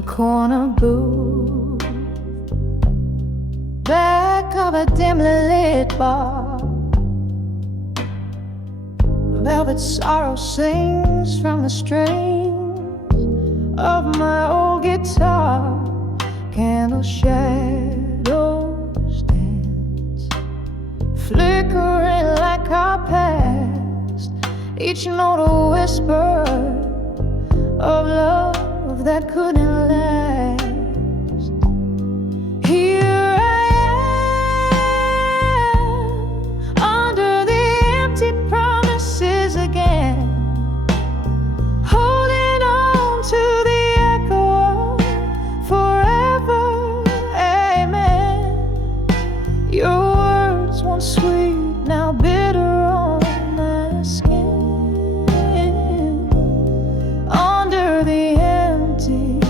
a corner booth, back of a dimly lit bar. Velvet sorrow sings from the strings of my old guitar. Candle shadows dance, flickering like our past, each note a whisper of love that couldn't last. Here I am, under the empty promises again, holding on to the echo of forever, amen. Your words once sweet, now bitter on my skin. Under the empty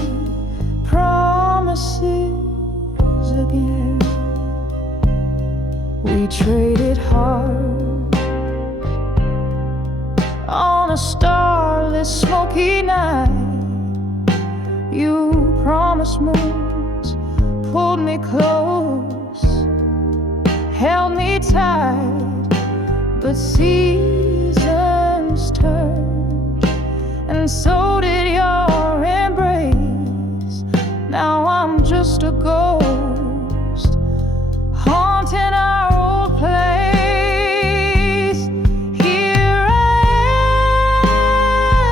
promises again, we traded hearts on a starless, smoky night. You promised moons, pulled me close, held me tight, but seasons turned, and so did your embrace. Now I'm just a ghost, haunting our old place. Here I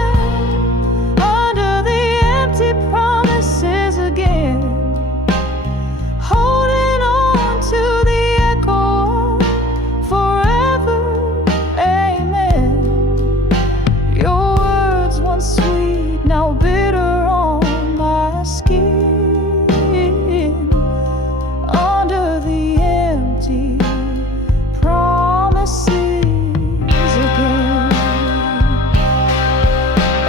am, under the empty promises again, holding on to the echo of forever, amen. Your words once sweet, now bitter on my skin. Under the empty promises again.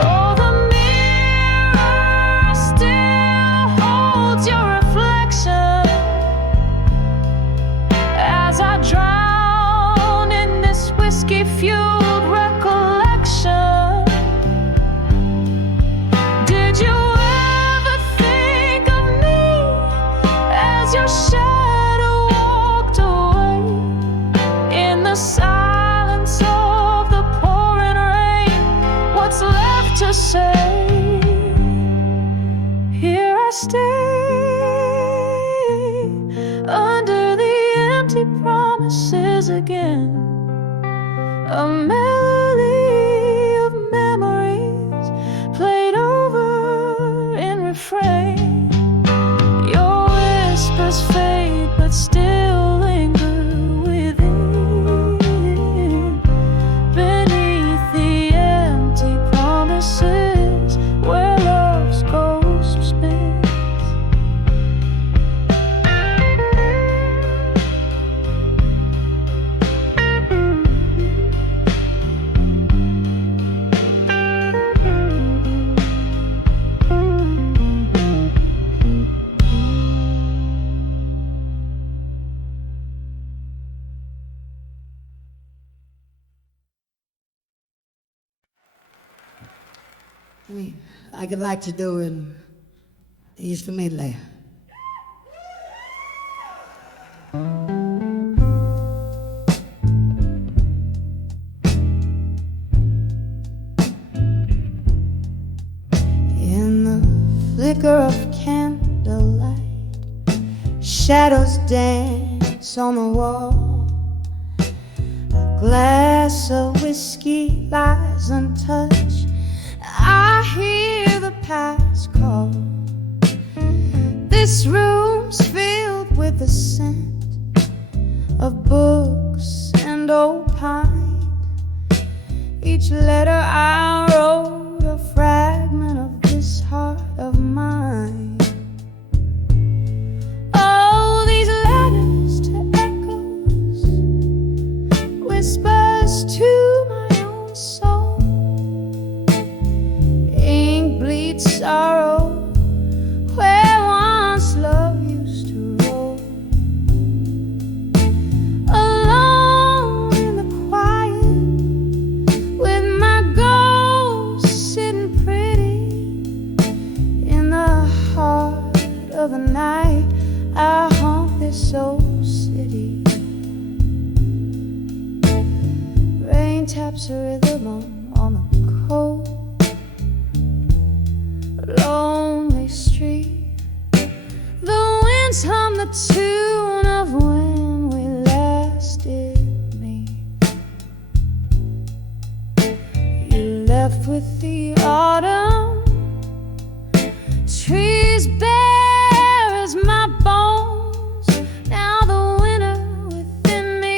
Oh, the mirror still holds your reflection as I drown in this whiskey-fueled recollection. Did you ever think of me as your shadow walked away in the silence of the pouring rain? What's left to say? Here I stay, under the empty promises again, a melody of memories played over in refrain. Your whispers fade, but still linger within, beneath the empty promises where love's ghost spins. I'd like to do in East Medley. In the flicker of candlelight, shadows dance on the wall. A glass of whiskey lies untouched. I hear the past call. This room's filled with the scent of books and old pine. Each letter I wrote a fragment of this heart of mine. Oh, these letters to echoes, whispers to my own soul. Ink bleeds sorrow where once love used to roll. Alone in the quiet with my ghost sitting pretty in the heart of the night, I haunt this old city. Rain taps a rhythm on the cold, lonely street. The winds hum the tune of when we last did meet. You left with the autumn, trees bare as my bones. Now the winter within me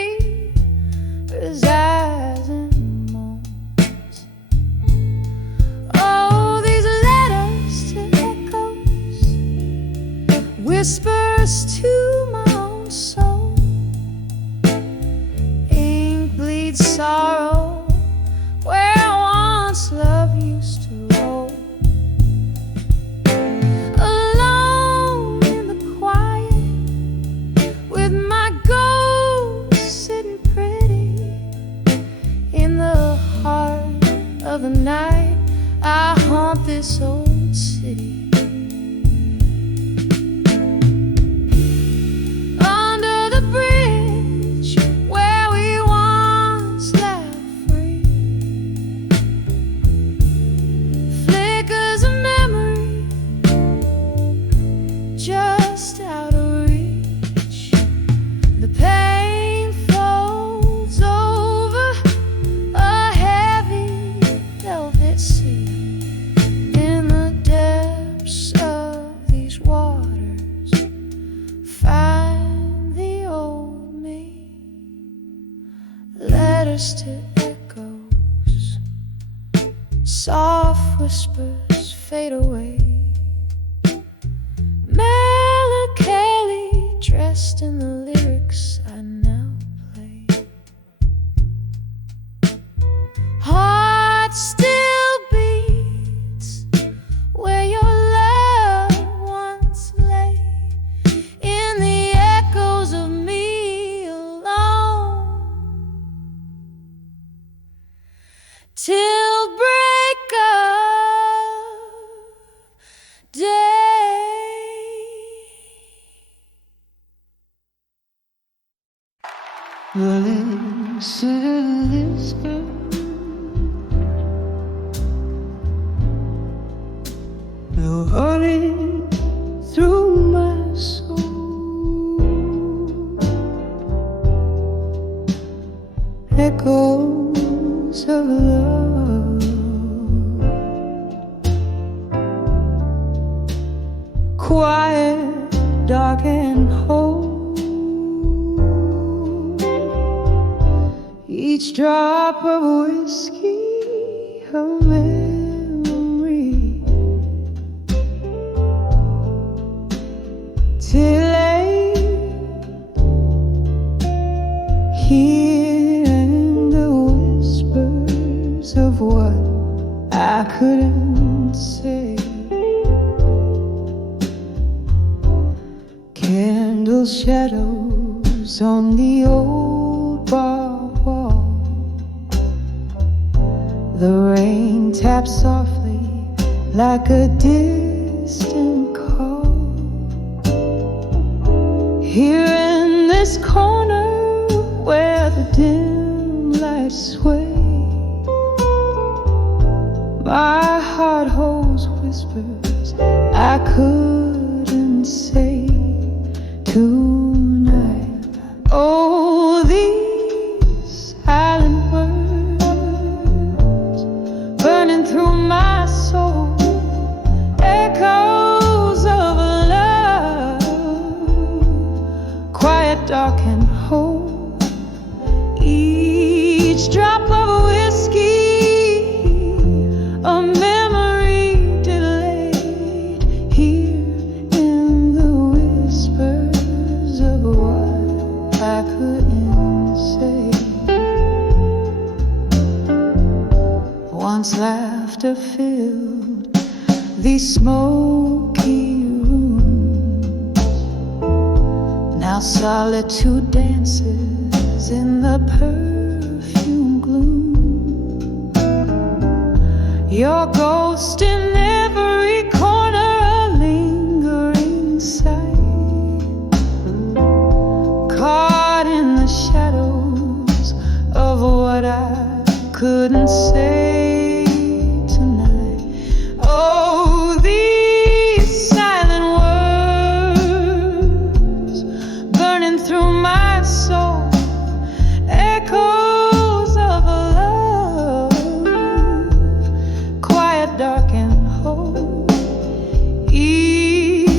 resides and moans. Oh, these letters to echoes, whispers to my own soul. Ink bleeds sorrow where once love used to roll. Alone in the quiet, with my ghost sitting pretty in the heart of the night, I haunt this old city. Under the bridge where we once laughed free, flickers of memory just out of reach. The pain folds over a heavy velvet sea. In the depths of these waters, find the old me. Letters to echoes, soft whispers fade away. Melancholy dressed in the lyrics I now play. Heart still beats where your love once lay, in the echoes of me alone, till break of day. Listen, listen, you're running through my soul. Echoes of love, quiet, dark and whole. Each drop of whiskey, a memory, till late, hearing the whispers of what I couldn't say. Candle shadows on the old bar wall. The rain taps softly like a distant call. Here in this corner where the dim lights sway, my heart holds whispers I couldn't say tonight. Oh, these silent words burning through my soul, echoes of love, quiet, dark and whole. Each drop of whiskey, a memory delayed, here in the whispers of what I couldn't say. Once laughter filled these smoky rooms, now solitude dances in the perfume gloom. Your ghost in every corner, a lingering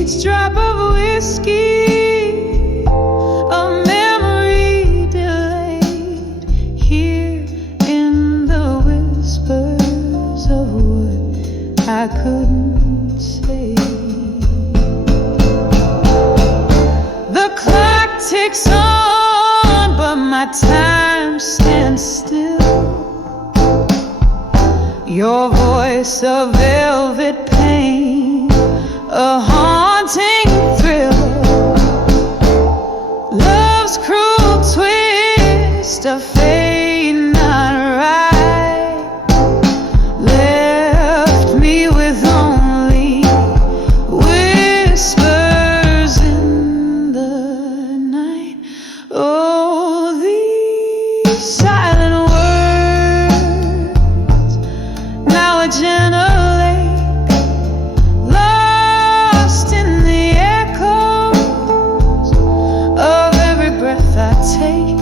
each drop of whiskey, a memory delayed here in the whispers of what I couldn't say. The clock ticks on, but my time stands still. Your voice, a velvet pain, a haunting thrill. Love's cruel twist, a fate not right, left me with only whispers in the night. Oh, these silent words, now a gentle lake, lost in the echoes of every breath I take.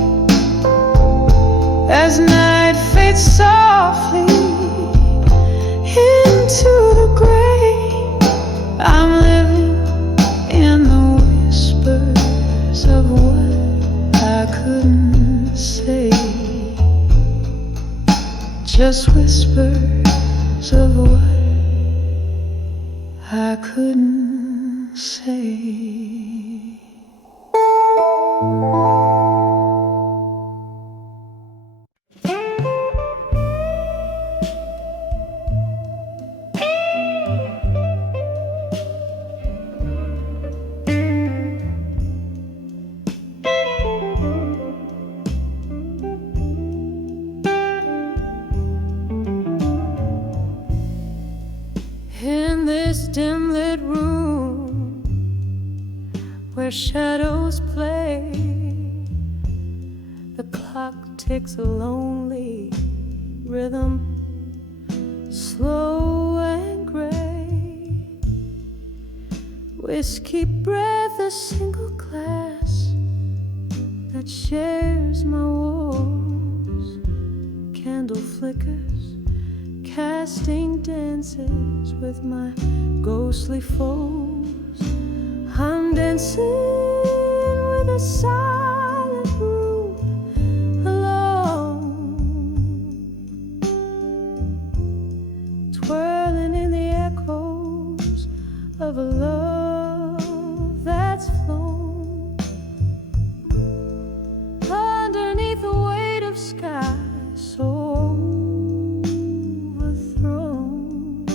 As night fades softly into the gray, I'm living in the whispers of what I couldn't say. Just whispers of what I couldn't say. In this dim lit room where shadows play, the clock ticks a lonely rhythm, slow and gray. Whiskey breath, a single glass that shares my walls. Candle flickers, casting dances with my ghostly foes. I'm dancing with a silent room alone, twirling in the echoes of a love that's flown underneath the weight of sky so overthrown.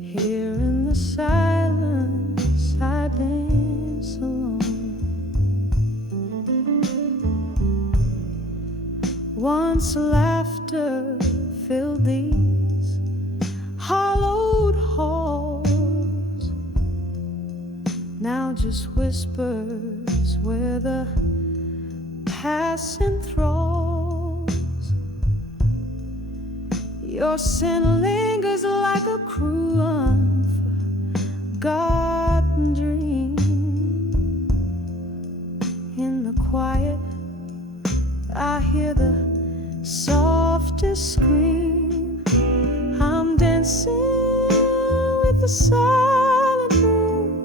Here in the silence I dance alone. Once laughter filled these hollowed halls, now just whispers where the past enthralls. Your scent lingers like a cruel unforgotten dream. In the quiet I hear the softest scream. I'm dancing with the silent room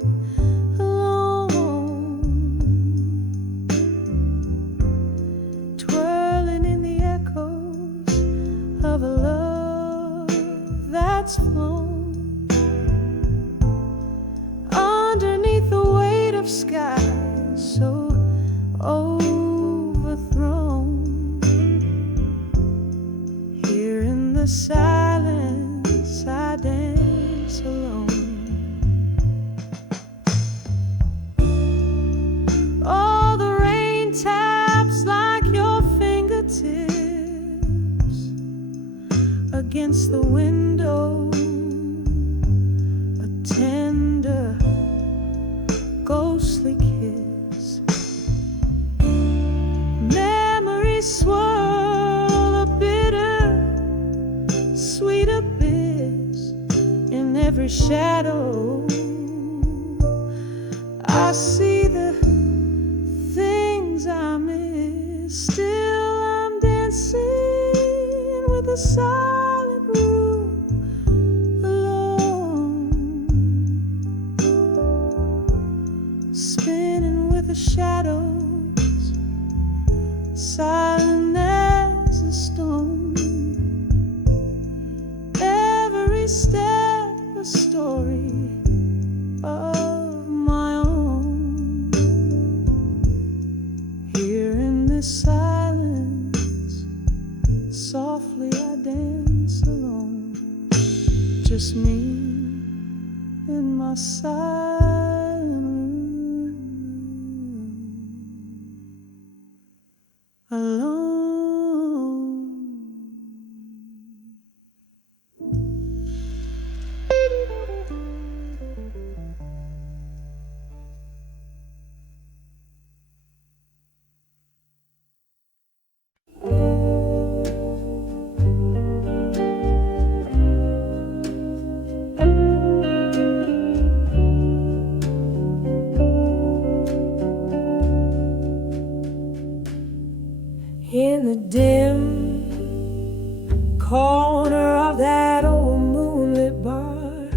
alone, twirling in the echoes of a love that's flown underneath the weight of sky so overthrown. Here in the silence I dance alone. All the rain taps like your fingertips against the window, a tender ghostly kiss. Memories swirl, a bitter sweet abyss. In every shadow I see the things I miss. Still I'm dancing with the silent room alone, just me in my silent room, alone. In the dim corner of that old moonlit bar,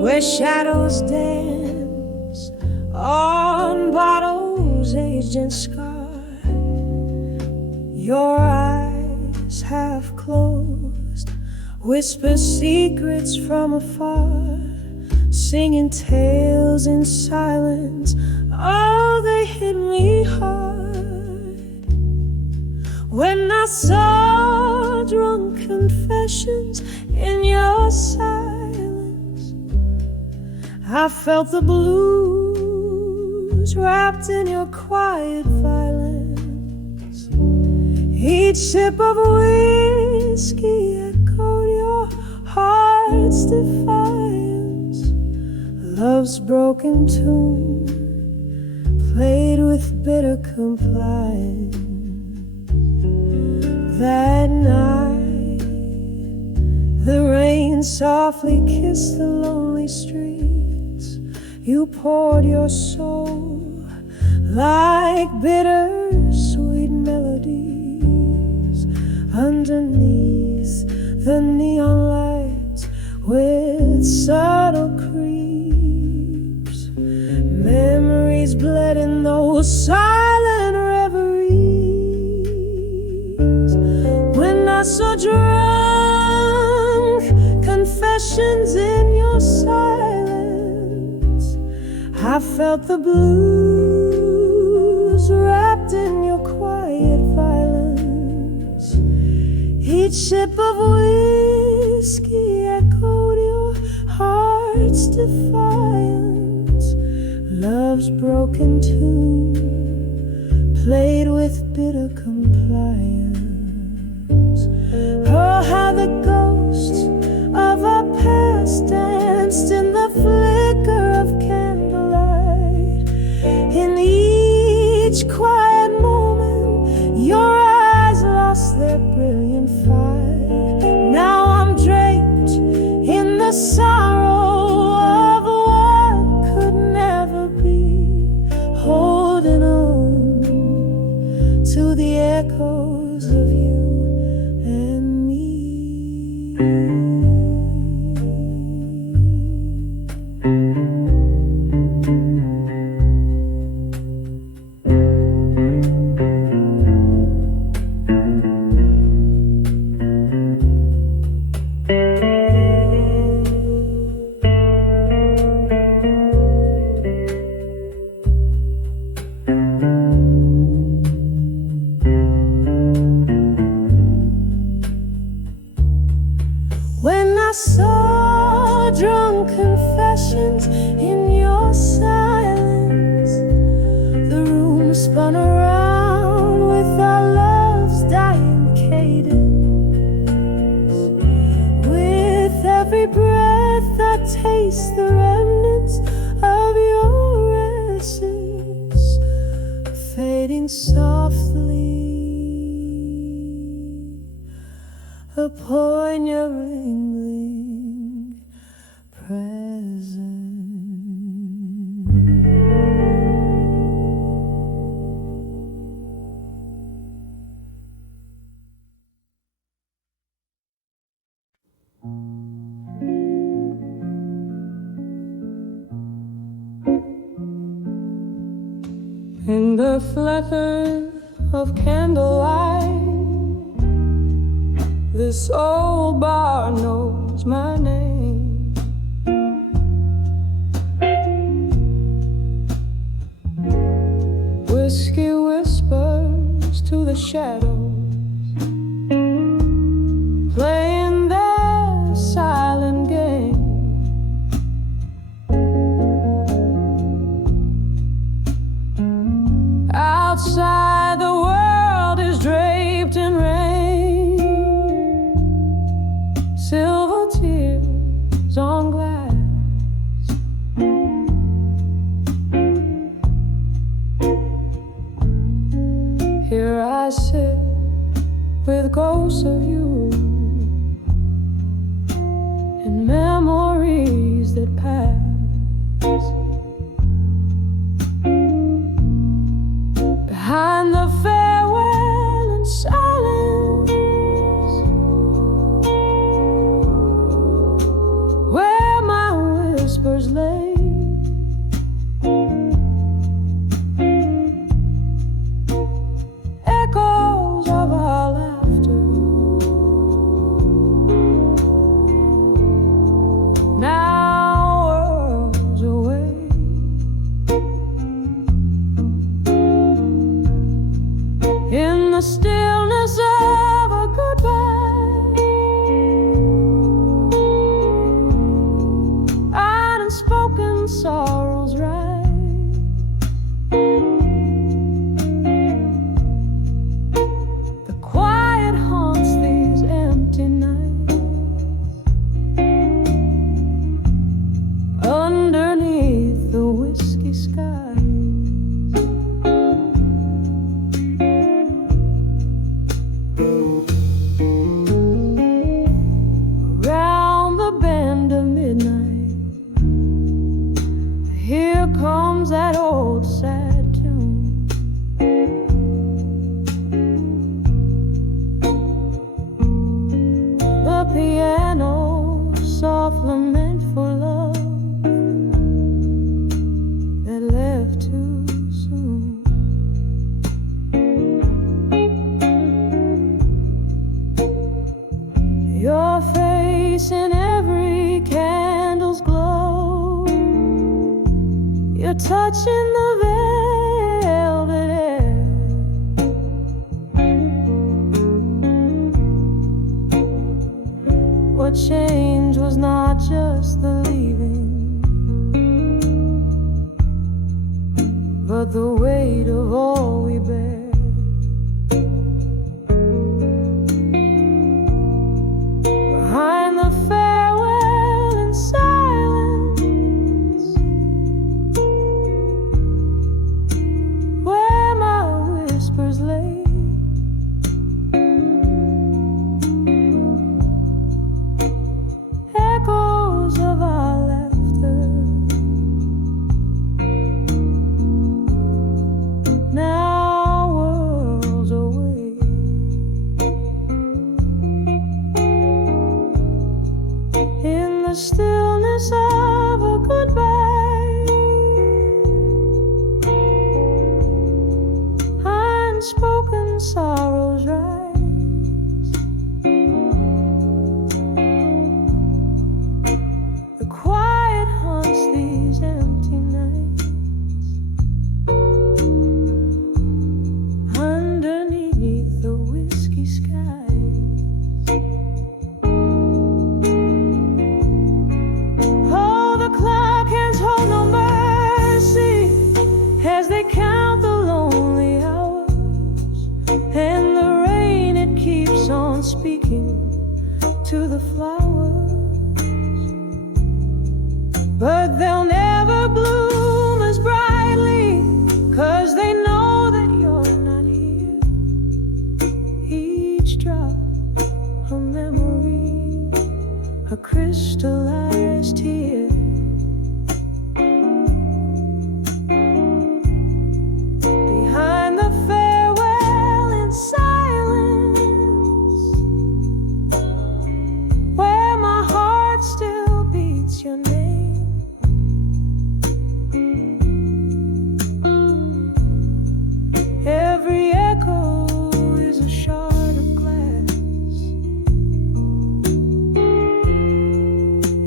where shadows dance on bottles aged and scarred, your eyes half closed whisper secrets from afar, singing tales in silence. Oh, they hit me hard when I saw drunk confessions in your silence. I felt the blues wrapped in your quiet violence. Each sip of whiskey echoed your heart's defiance. Love's broken tune played with bitter compliance. That night, the rain softly kissed the lonely streets. You poured your soul like bittersweet melodies underneath the neon lights with subtle creeps. Memories bled in those silent reveries. When I saw drunk confessions in your silence, I felt the blues wrapped in your quiet violence. Each sip of whiskey echoed your heart's defiance. Love's broken tune played with bitter compliance. Oh, how the ghosts of our past danced in the flicker of candlelight. In each quiet moment, your eyes lost their brilliant fight. Now I'm draped in the sorrow of what could never be, holding on to the echoes of you. I saw drunk confessions in your silence. The room spun around with our love's dying cadence. With every breath I taste the remnants of your essence, fading softly, upon your ringling presence. In the flicker of candlelight, this old bar knows my name. Whiskey whispers to the shadows, playing their silent with ghosts of you and memories that pass. Behind the farewell and silence, where my whispers lay, echoes of our laughter, now worlds away. In the stillness of a goodbye, unspoken sorrows rise. The quiet haunts these empty nights, underneath the whiskey sky. Here comes that old sad tune. The piano, soft lament for love that left too soon. Your face in every candle's glow, you're touching the velvet air. What changed was not just the leaving, but the weight of all we bear. Behind the farewell and silence, where my whispers lay, echoes of our laughter, now worlds away. In the stillness of a goodbye, unspoken sorrows rise. The quiet haunts these empty nights, underneath the whiskey sky. Oh, the clock hands hold no mercy as they count the lonely hours, and the rain, it keeps on speaking to the flowers, but they'll never bloom as brightly, 'cause they know that you're not here. Each drop a memory, a crystallized tear. Behind the farewell in silence, where my heart still beats your name, every echo is a shard of glass,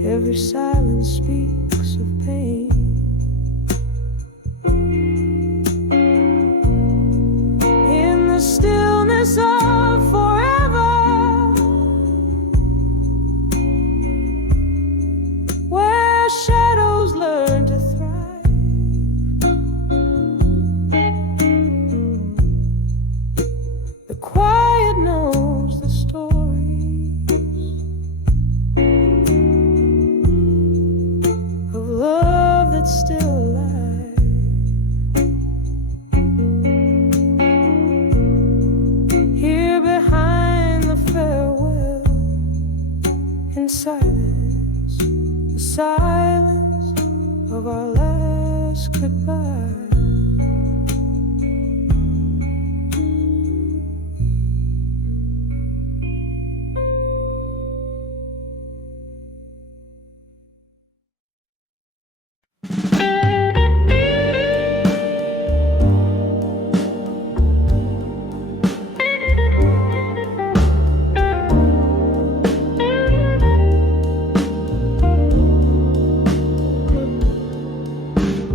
every silence speaks of pain. In the stillness of forever, where shadows learn to thrive, the quiet knows the stories of love that's still alive. Here behind silence of our last goodbye.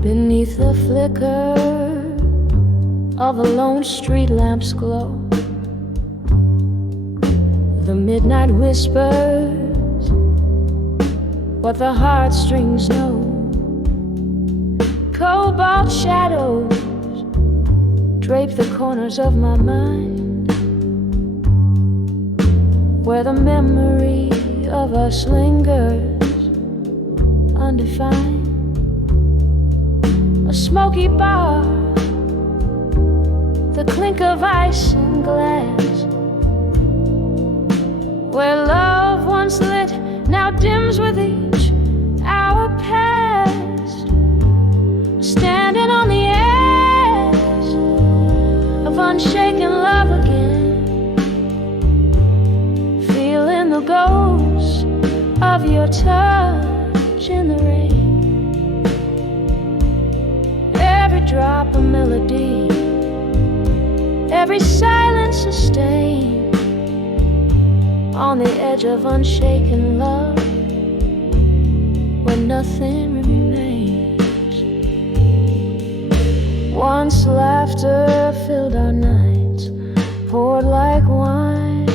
Beneath the flicker of a lone street lamp's glow, the midnight whispers what the heartstrings know. Cobalt shadows drape the corners of my mind, where the memory of us lingers undefined. A smoky bar, the clink of ice and glass, where love once lit now dims with each hour past. Standing on the edge of unshaken love again, feeling the ghost of your touch in the rain. Every drop a melody, every silence sustained, on the edge of unshaken love, where nothing remains. Once laughter filled our nights, poured like wine.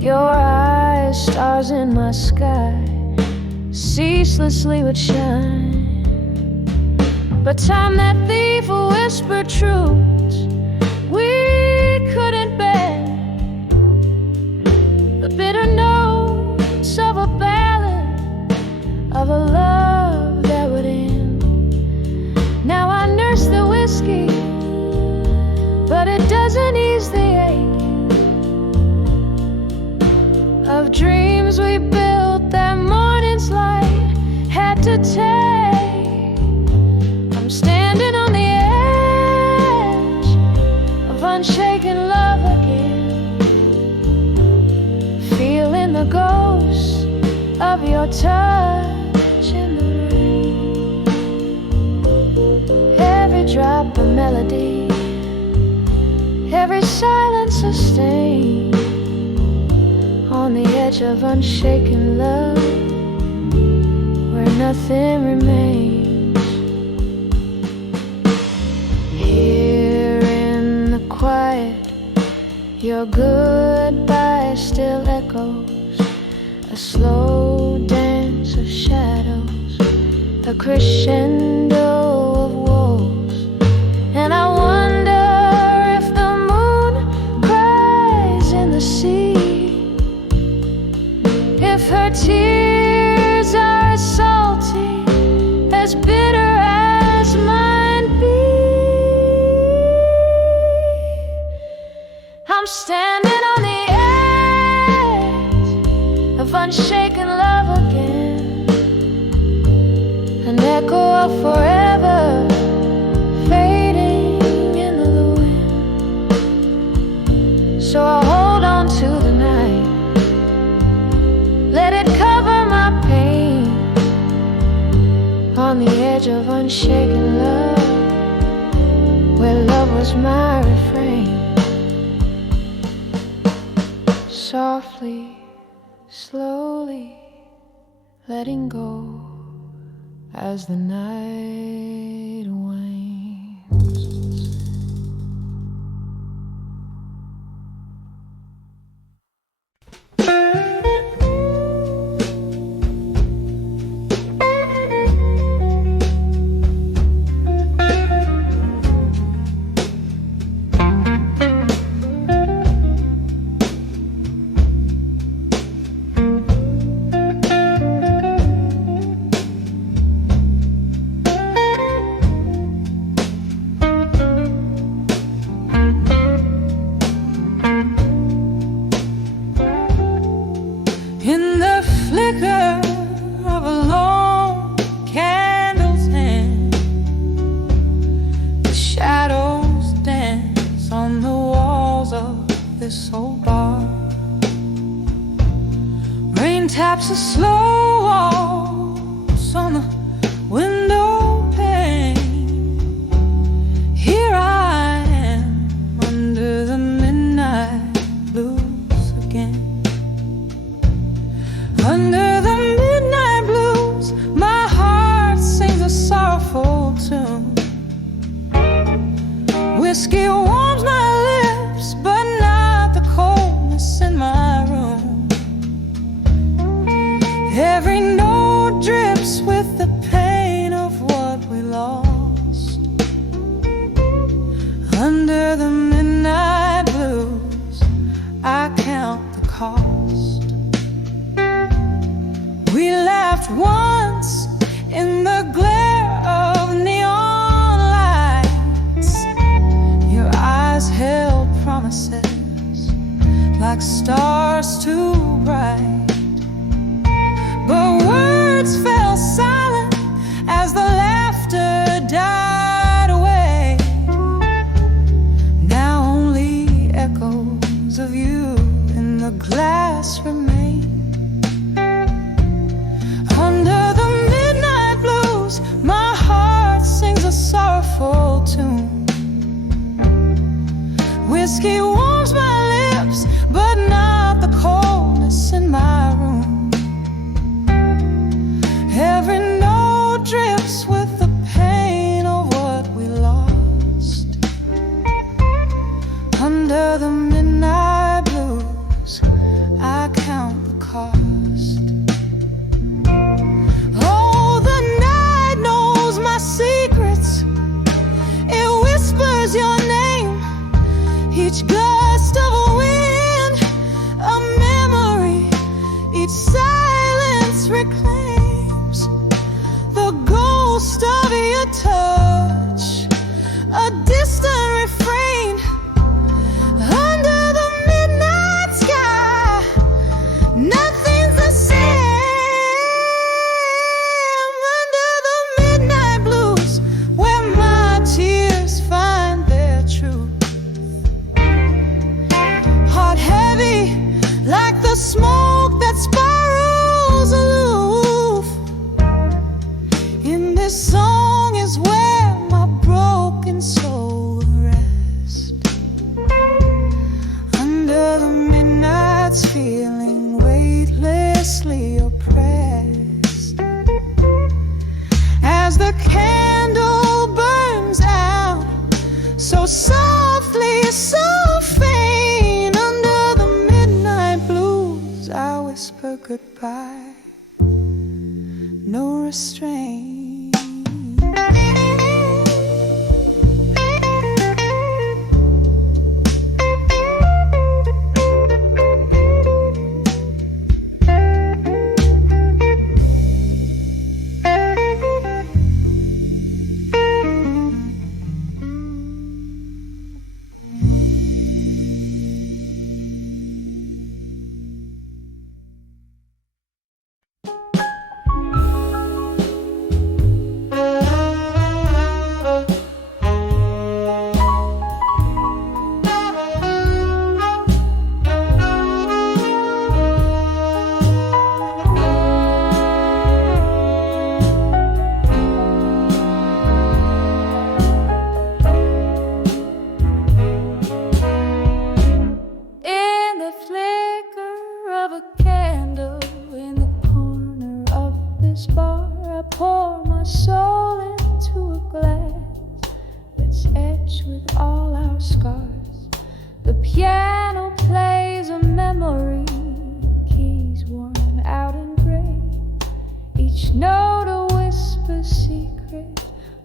Your eyes, stars in my sky, ceaselessly would shine. But time, that thief, whispered truths we couldn't bear, the bitter notes of a ballad, of a love that would end. Now I nurse the whiskey, but it doesn't ease the ache of dreams we built that morning's light had to take. I'm standing on the edge of unshaken love again, feeling the ghost of your touch in the rain. Every drop a melody, every silence sustained, on the edge of unshaken love, where nothing remains. Quiet, your goodbye still echoes, a slow dance of shadows, a crescendo of woes. And I wonder if the moon cries in the sea, if her tears are as salty, as bitter as mine be. I'm standing on the edge of unshaken love again, an echo of forever fading into the wind. So I hold on to the night, let it cover my pain, on the edge of unshaken love, where love was my refrain. Softly, slowly letting go as the night wanes. In the flicker this old bar. Rain taps the slow walls on the window pane. Here I am under the midnight blues again. Under the midnight blues, my heart sings a sorrowful tune. Whiskey warms my lips, but not the coldness in my room. Every note drips with the pain of what we lost. Under the midnight blues, I count the cost. We laughed once in the glare of neon lights. Your eyes held promises like stars too bright. But words fell silent as the laughter died away. Now only echoes of you in the glass remain. Under the midnight blues, my heart sings a sorrowful tune. Whiskey warms my lips, but not the coldness in my room. Every note drips with the pain of what we lost. Under the midnight blues, I count the cost. Oh, the night knows my secrets. It whispers your name. Each gust of a wind, a memory. Each silence reclaims the ghost of your touch, a distant refrain. Under the midnight sky, nothing's the same. Under the midnight blues, where my tears find their truth. Heart heavy like the smoke that spirals aloof. In this song is where my broken soul rests. Under the midnight's feeling weightlessly oppressed. As the candle burns out so softly, so faint. Under the midnight blues, I whisper goodbye, no restraint.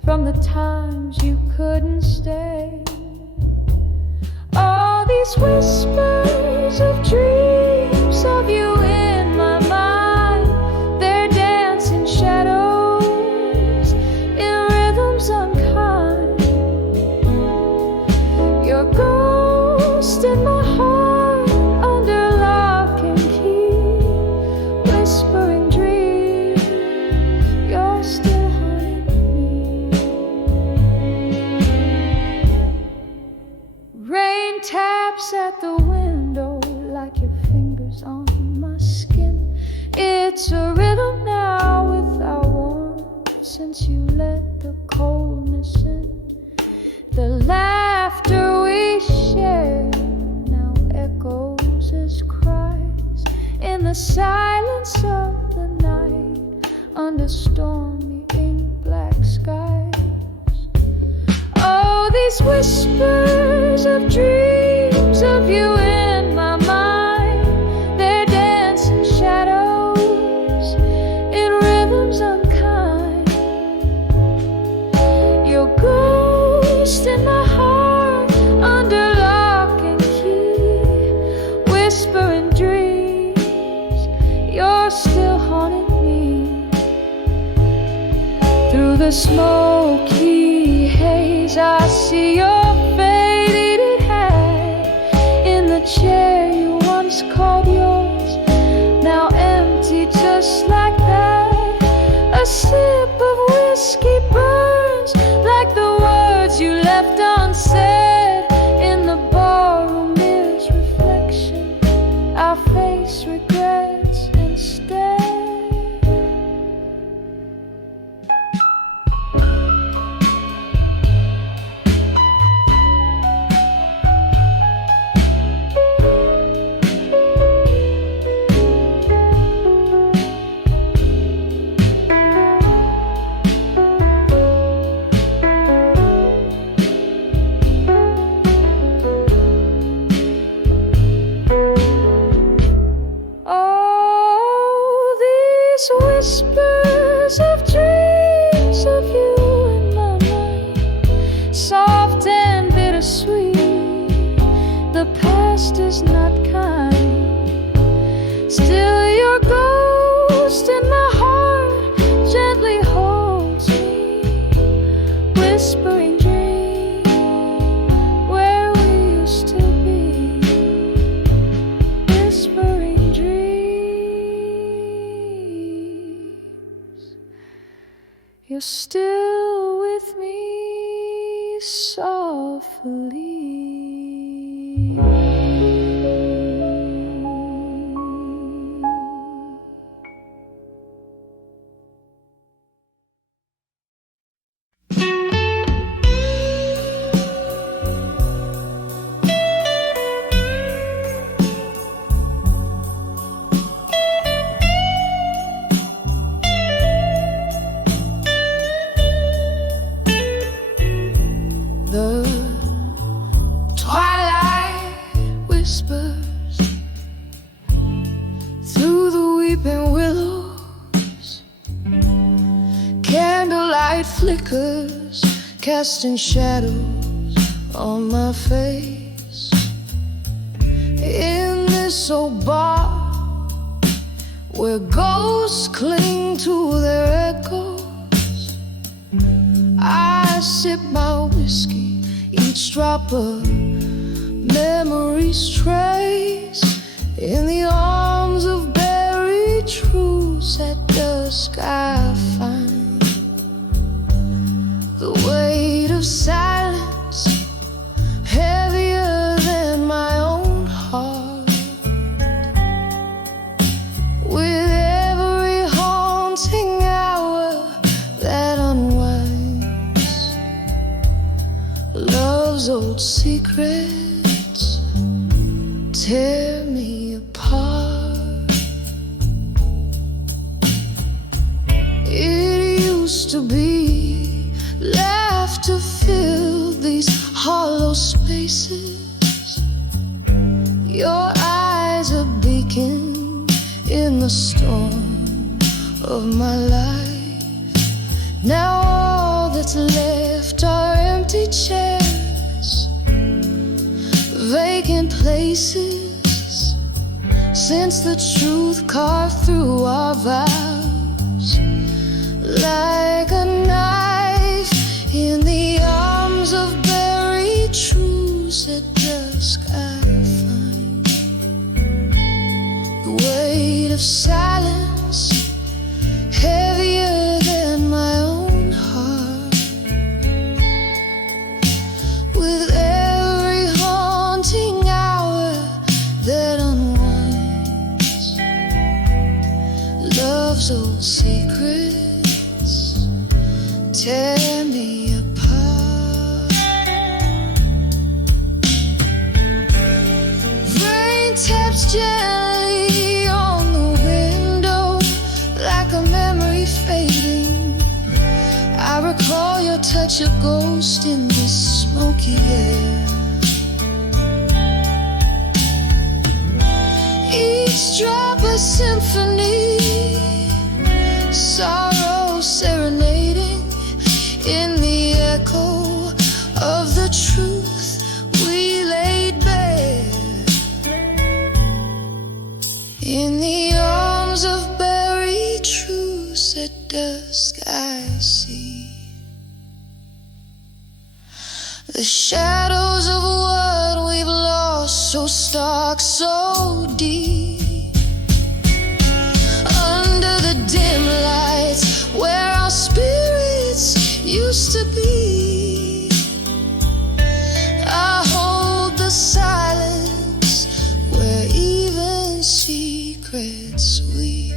From the times you couldn't stay, all these whispers of dreams of you in my mind, they're dancing shadows in rhythms unkind. Your ghost in my heart under lock and key, whispering dreams, you're still taps at the window. a rhythm now without warmth, since you let the coldness in. The laughter we shared now echoes as cries in the silence of the night, under stormy ink black skies. Oh, these whispers of dreams of you in my mind, they're dancing shadows in rhythms unkind. Your ghost in my heart under lock and key, whispering dreams, you're still haunting me. Through the smoky haze I see your faded hat in the chair you once called yours, now empty just like that. A sip of whiskey burns like the words you left unsaid. In the barroom mirror's reflection, our face regrets instead. Whispers of dreams of you in my mind, soft and bittersweet. The past is not kind, still your ghost in my heart gently holds me, whispering dreams where we used to be, whispering dreams. You're still with me softly. The twilight whispers through the weeping willows, candlelight flickers casting shadows on my face. In this old bar where ghosts cling to their echoes, I sip my whiskey, each drop of memory's trace. In the arms of buried truths at dusk I find the weight of silence heavier than my own heart. With every haunting hour that unwinds love's old secrets tear me apart. It used to be laughter filled these hollow spaces. Your eyes a beacon in the storm of my life. Now all that's left are empty chairs, vacant places, since the truth carved through our vows like a knife in the arms of buried truths. At dusk I find the weight of silence heavier than my own heart. With every haunting hour that unwinds untold secrets tear me apart. Rain taps gently on the window like a memory fading. I recall your touch, a ghost in this smoky air. Each drop a symphony, sorrow serenading in the echo of the truth we laid bare. In the arms of buried truths at dusk I see the shadows of what we've lost, so stark, so deep. Under the dim lights where our spirits used to be, I hold the silence where even secrets weep,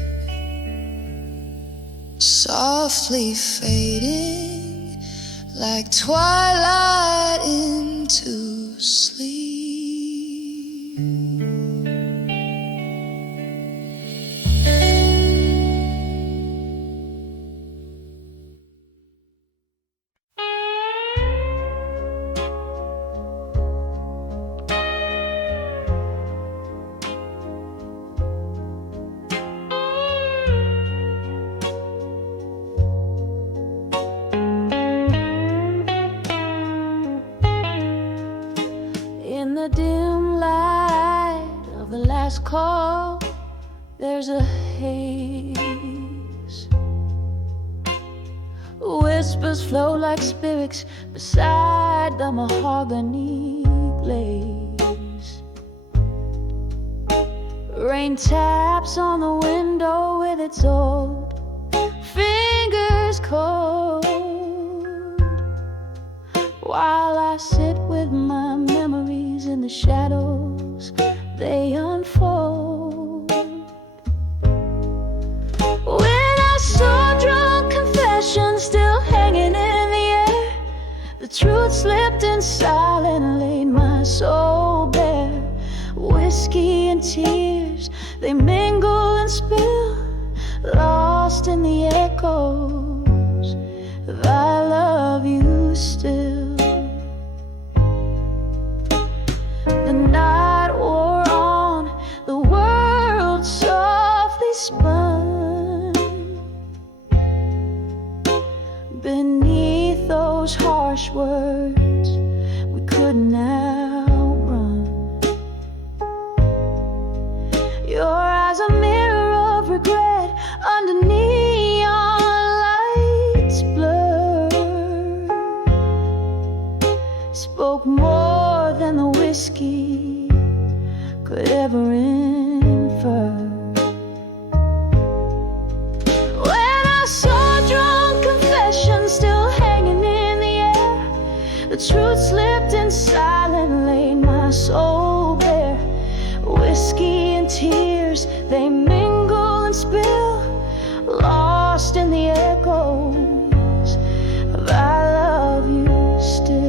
softly fading like twilight into sleep. In the dim light of the last call, there's a haze. Whispers flow like spirits beside the mahogany glaze. Rain taps on the window with its old fingers cold, while I sit with my memories in the shadows they unfold. When I saw drunk confessions still hanging in the air, the truth slipped and silent laid my soul bare. Whiskey and tears, they mingle and spill, lost in the echoes of I love you still. The night wore on, the world softly spun beneath those harsh words we couldn't outrun. Your eyes a mirror of regret under neon lights blurred, spoke more than the whiskey could ever infer. When I saw drunk confessions still hanging in the air, the truth slipped and silent laid my soul bare. Whiskey and tears, they mingle and spill, lost in the echoes of I love you still.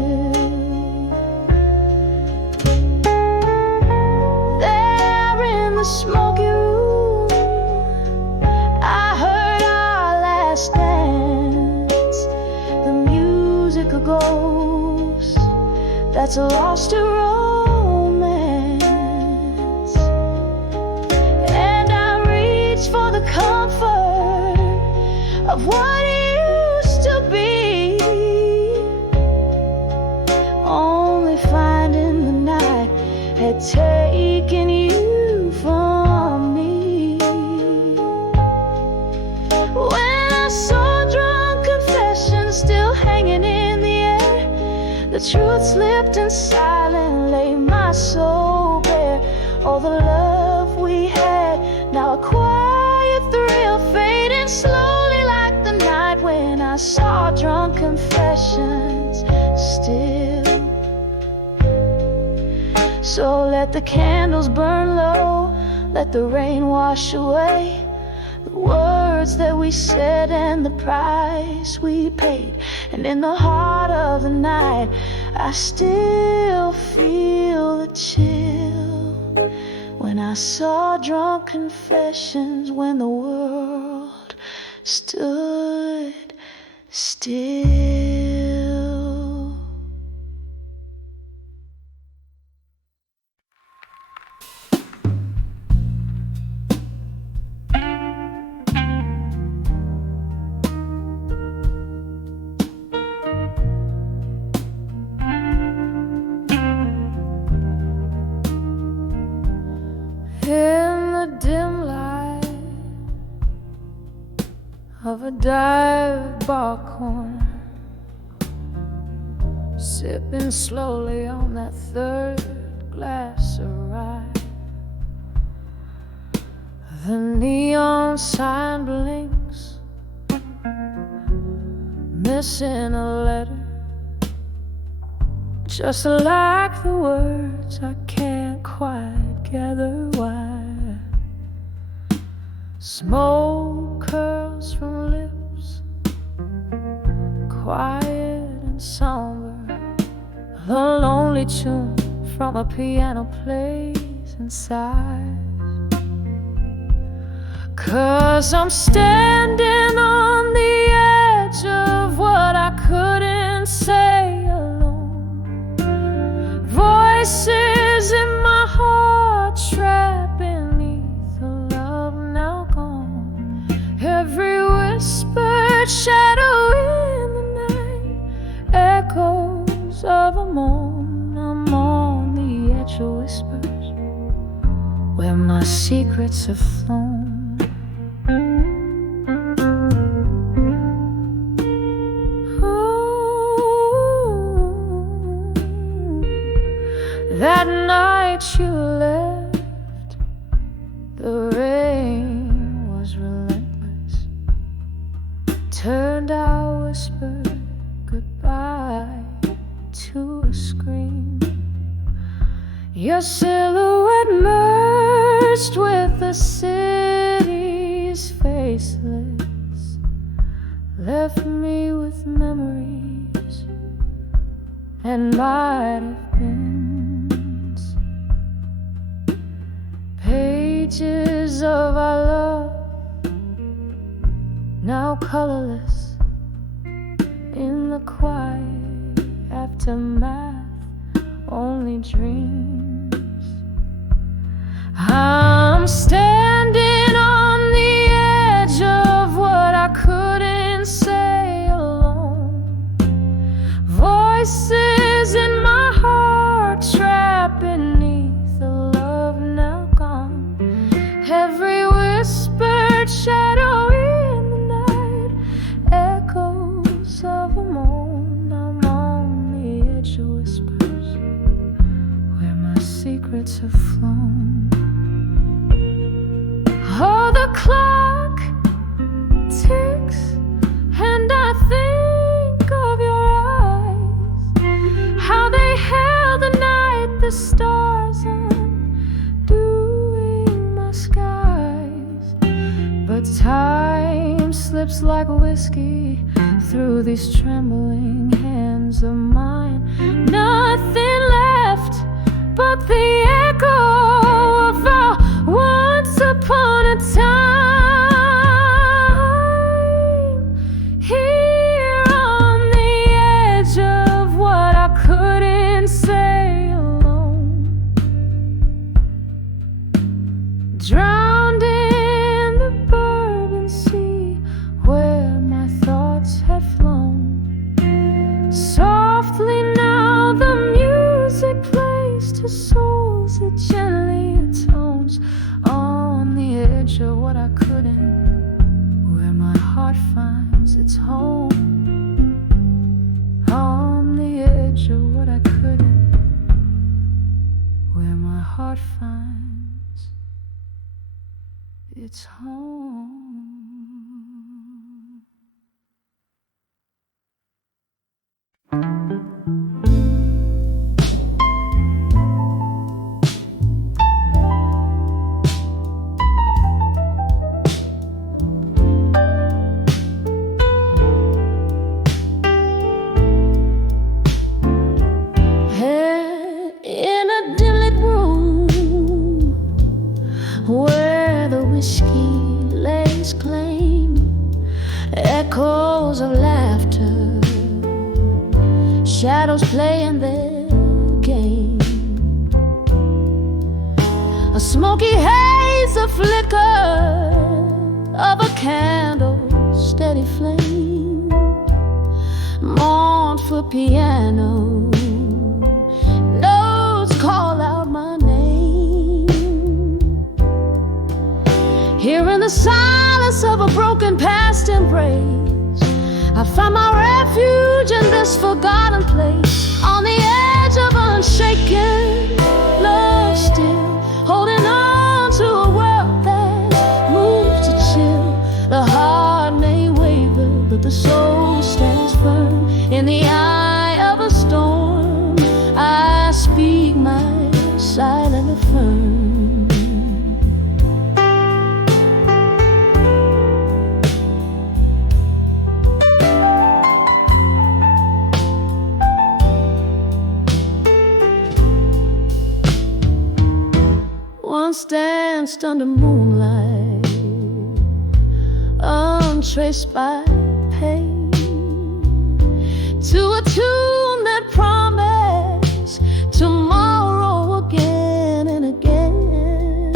Smoky room, I heard our last dance, the music of ghosts that's lost to romance. And I reached for the comfort of what used to be, only finding the night had taken you from me. When I saw drunk confessions still hanging in the air, the truth slipped and silent laid my soul bare. All the love we had, now a quiet thrill fading slowly like the night when I saw drunk confessions still. So let the candles burn low, let the rain wash away the words words that we said and the price we paid. And in the heart of the night, I still feel the chill when I saw drunk confessions, when the world stood still. In the dim light of a dive bar corner, sipping slowly on that third glass of rye, the neon sign blinks, missing a letter, just like the words I can't quite gather why. Smoke curls from lips, quiet and somber. The lonely tune from a piano plays inside. 'Cause I'm standing on the edge of what I couldn't say alone. Voices in my heart trapped beneath a love now gone. Every whispered shadow in the night, echoes of a moan. I'm on the edge of whispers, where my secrets have flown. That night you left, the rain was relentless. Turned our whispered goodbye to a scream. Your silhouette merged with the city's faceless, left me with memories and might have been pages of our love, now colorless in the quiet aftermath, only dreams. I'm standing on the edge of what I couldn't say alone. Voices in my heart trapped beneath the love now gone. Every whispered shadow in the night, echoes of a moan. I'm on the edge of whispers, where my secrets have flown. Oh, the clock ticks, and I think of your eyes, how they held the night, the stars undoing my skies. But time slips like whiskey through these trembling hands of mine. Nothing left but the echo of our once upon a time. Here on the edge of what I couldn't say alone, drowned in the bourbon sea where my thoughts had flown. Softly now the music plays to souls it gently atones. On the edge of what I couldn't, where my heart finds its home. On the edge of what I couldn't, where my heart finds its home. echoes of laughter, shadows playing their game. A smoky haze, a flicker of a candle's steady flame, mournful piano notes call out my name. Here in the silence of a broken past embrace, I find my refuge in this forgotten place, on the edge of unshaken love, still holding on to a world that moves to chill. The heart may waver, but the soul stands firm. In the eye of a storm, I speak my silent affirm. Once danced under moonlight, untraced by pain, to a tune that promised tomorrow again and again.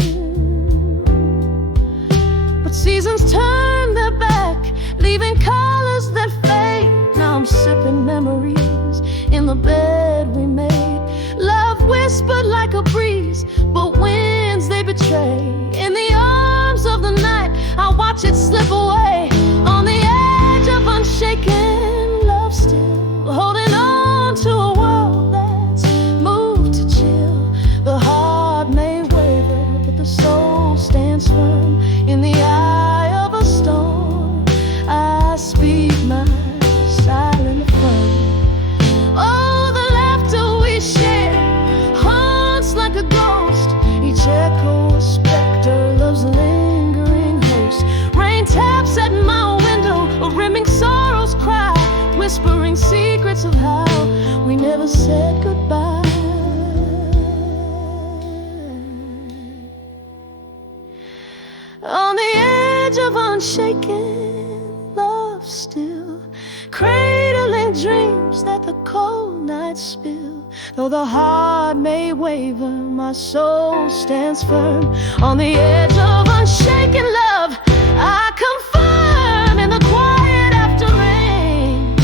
But seasons turn their back, leaving colors that fade. Now I'm sipping memories in the bed we made. Love whispered like a breeze, but winds they betray. In the arms of the night, I watch it slip away, on the edge of unshaken love, still holding on to a world that's moved to chill. The heart may waver, but the soul stands firm. In the eye of a storm, I speak my silent affirm. Oh, the laughter we share haunts like a ghost, each echo a specter, love's lingering host. Rain taps at my window, a rimming sorrow's cry, whispering secrets of how we never said goodbye. On the edge of unshaken love, still cradling dreams that the cold nights spill. Though the heart may waver, my soul stands firm. On the edge of unshaken love, I confirm in the quiet after rain.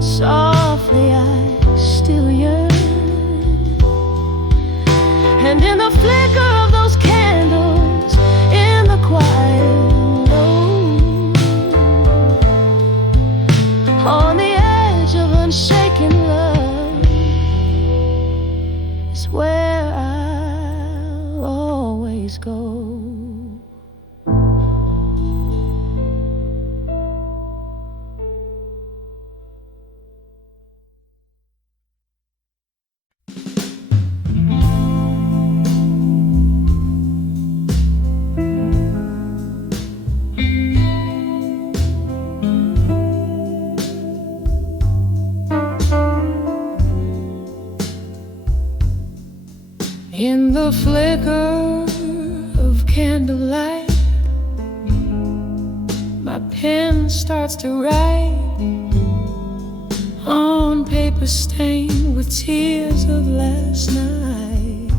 Softly I still yearn, and in the flicker of those candles, in the quiet alone, on the edge of unshaken love, is where I'll always go. In the flicker of candlelight, my pen starts to write on paper stained with tears of last night.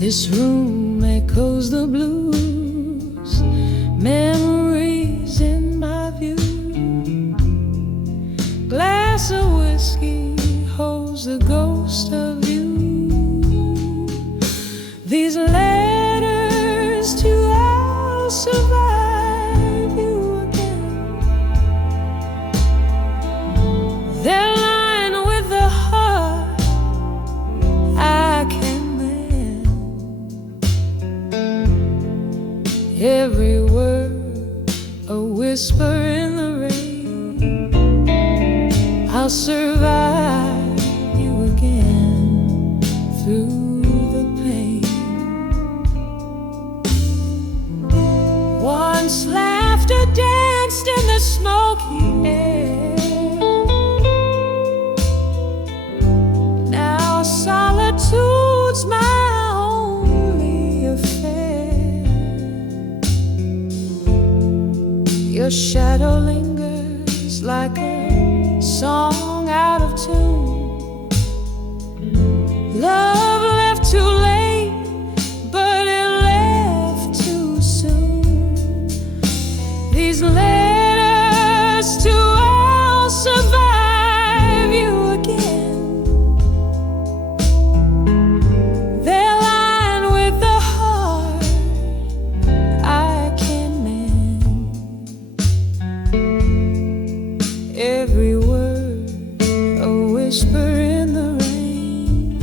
This room echoes the blues, memories in my view. Glass of whiskey holds the ghost of you. These letters to I'll survive you again. They're lined with the heart I can mend. Every word a whisper in the rain. I'll survive you again through the pain. Once laughter danced in the smoky air. Now solitude's my only affair. Your shadow lingers like a song out of tune. Love left too late, but it left too soon. These letters to all survive you again. They're lined with the heart I can mend. Every word a whisper in the rain.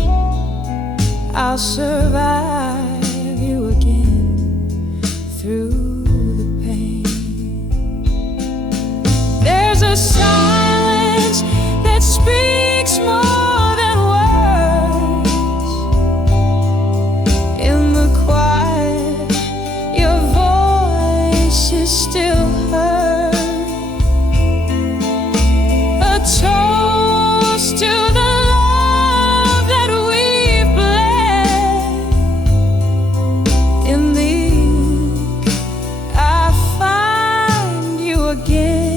I'll survive you again through the pain. There's a silence that speaks more than words. In the quiet, your voice is still heard. A toast to the love that we've bled. In the ink, I find you again.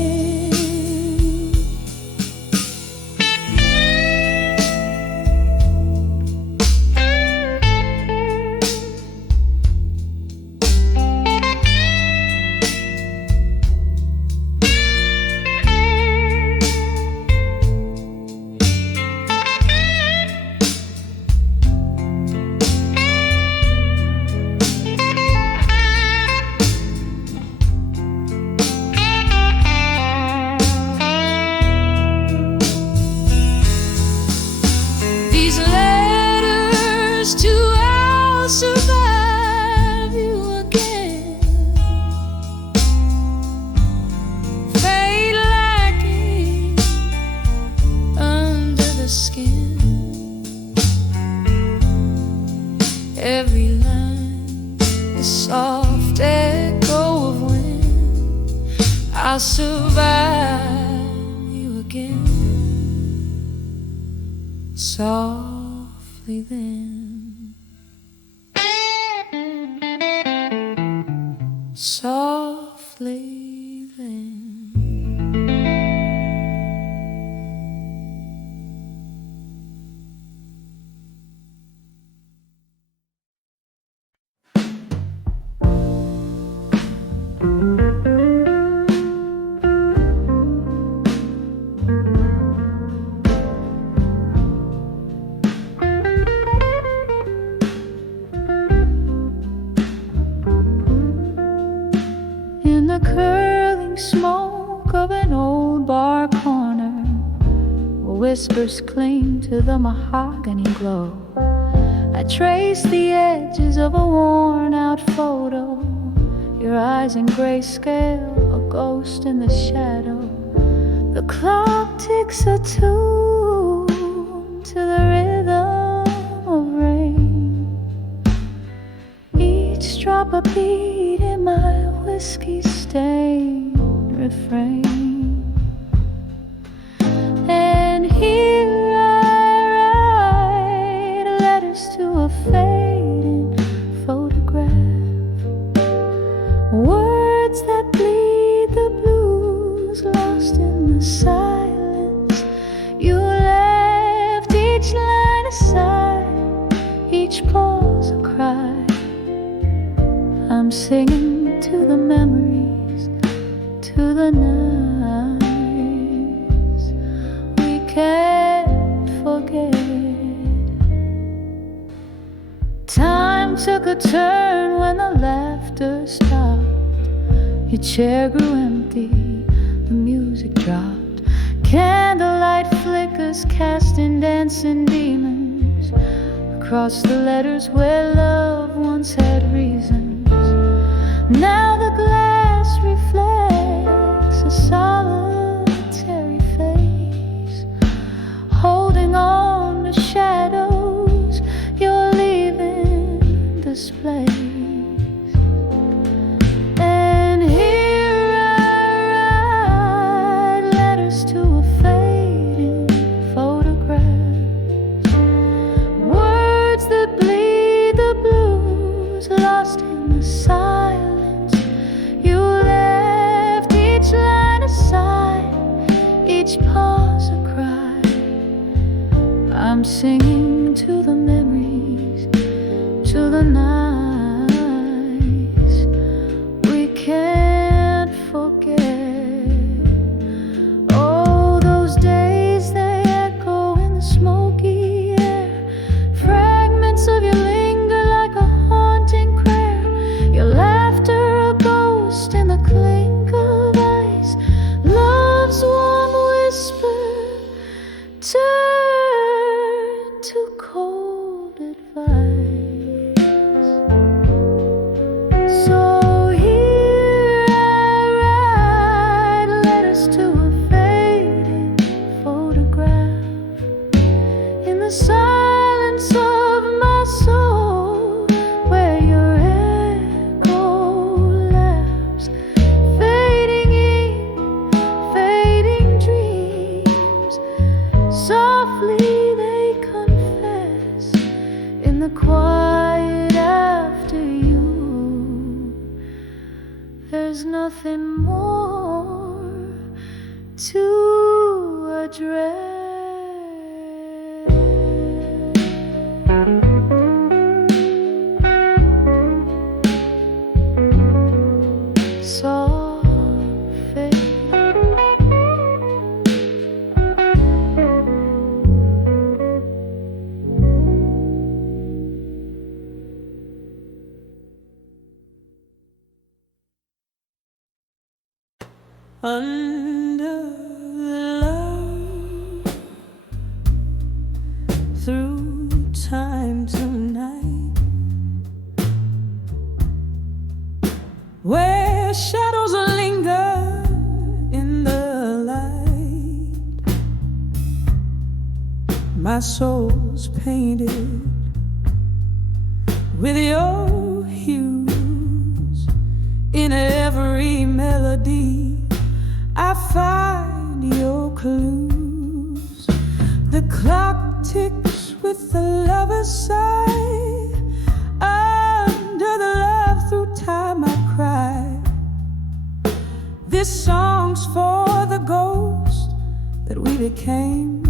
These letters to I'll survive you again. Fade like ink under the skin. Every line a soft echo of wind. I'll survive you again. Softly then, softly then. In the curling smoke of an old bar corner, where whispers cling to the mahogany glow, I trace the edges of a worn-out photo. Your eyes in grayscale, a ghost in the shadow. The clock ticks a tune to the rhythm of rain. Each drop a beat in my whiskey-stained refrain. And here I write letters to a fading photograph, words that bleed the blues, lost in the silence. You left each line aside, each pause a cry. I'm singing to the memories, to the nights we can't forget. Time took a turn when the laughter stopped. Your chair grew empty, the music dropped. Candlelight flickers casting dancing demons across the letters where love once had reasons. Now the glass reflects a solitary face, holding on to shadows you're leaving displaced. And here I write letters to a fading photograph, words that bleed the blues, lost in the silence. I'm singing to the memories, to the nights we can't forget. Oh, those days they echo in the smoky air. Fragments of you linger like a haunting prayer. Your laughter a ghost in the clink of ice. Love's warm whisper turn to cold advice. So here I write letters to a faded photograph. In the silence of my soul, where your echo laughs, fading in, fading dreams. Softly they confess in the quiet after you. There's nothing more to address. Soft fade. Under love, through time tonight, where shadows linger in the light. My soul's painted with your hues. In every melody I find your clues. The clock ticks with the lover's sigh. Under the love through time I cry. This song's for the ghost that we became.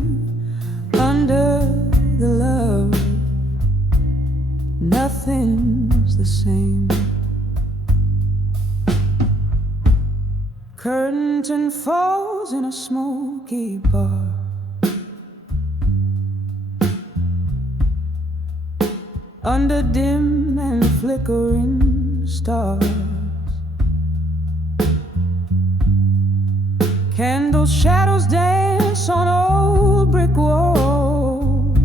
Under the love, nothing's the same. Curtain falls in a smoky bar. Under dim and flickering stars, candle shadows dance on old brick walls,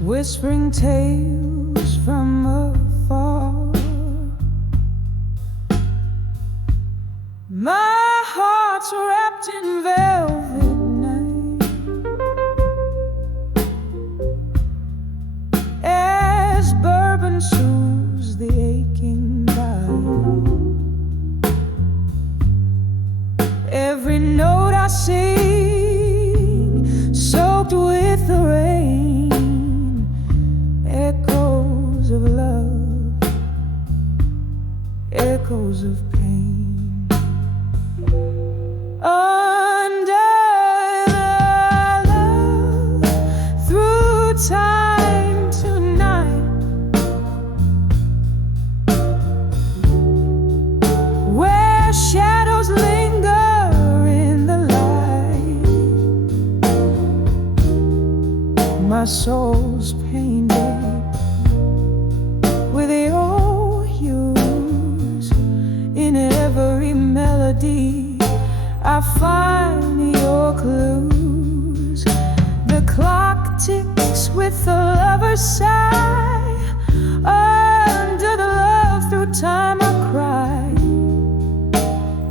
whispering tales from afar. My heart's wrapped in velvet night, as bourbon soothes the aching body. Every note I sing, soaked with the rain, echoes of love, echoes of pain. Under the love, through time tonight, where shadows linger in the light. My soul's painted with your hues. In every melody I find your clues. The clock ticks with the lover's sigh. Under the love through time I cry.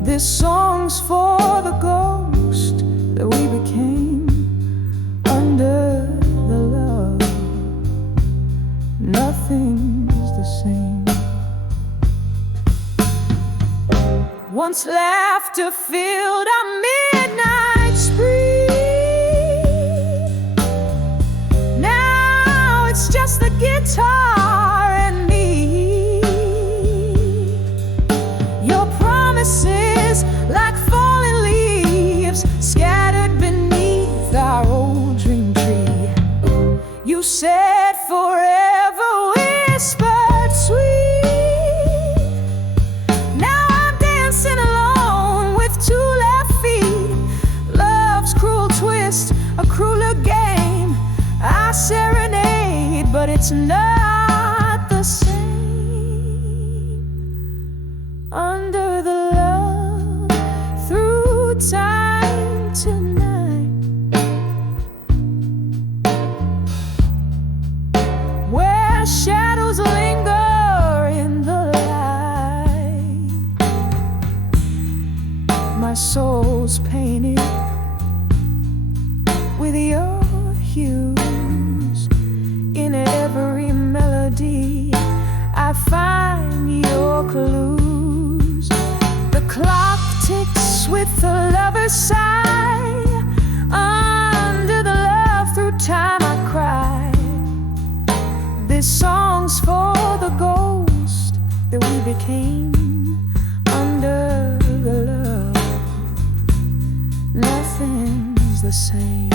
This song's for the ghost that we became. Under the love, nothing's the same. Once laughter filled our midnight spree. Now it's just the guitar and me. Your promises like falling leaves scattered beneath our time tonight, where shadows linger in the light. My soul's painted with your hues. In every melody I find your clues. The clock ticks with a lover's sigh. Under the love through time I cry. This song's for the ghost that we became. Under the love, nothing's the same.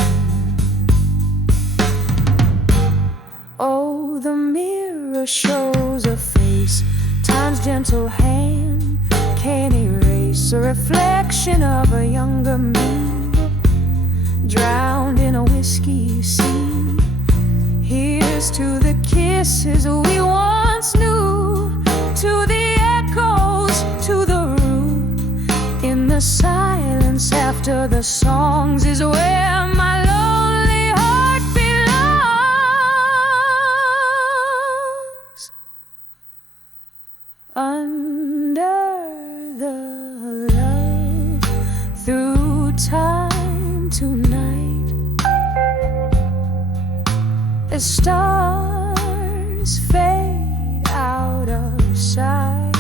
Oh, the mirror shows a face time's gentle hand can't erase. A reflection of a younger me, drowned in a whiskey sea. Here's to the kisses we once knew, to the echoes, to the room. In the silence after the songs is where my lonely heart belongs. Under the love through time tonight, as stars fade out of sight.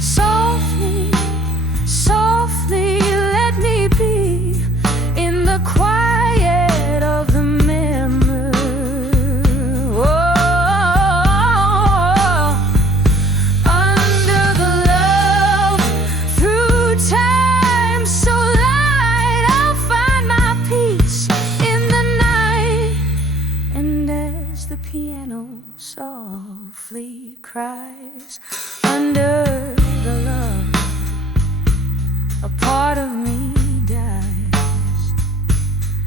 Softly, softly let me be in the quiet of the memory. Oh, under the love through time so light, I'll find my peace in the night. And as the piano softly cries, under the love, a part of me dies.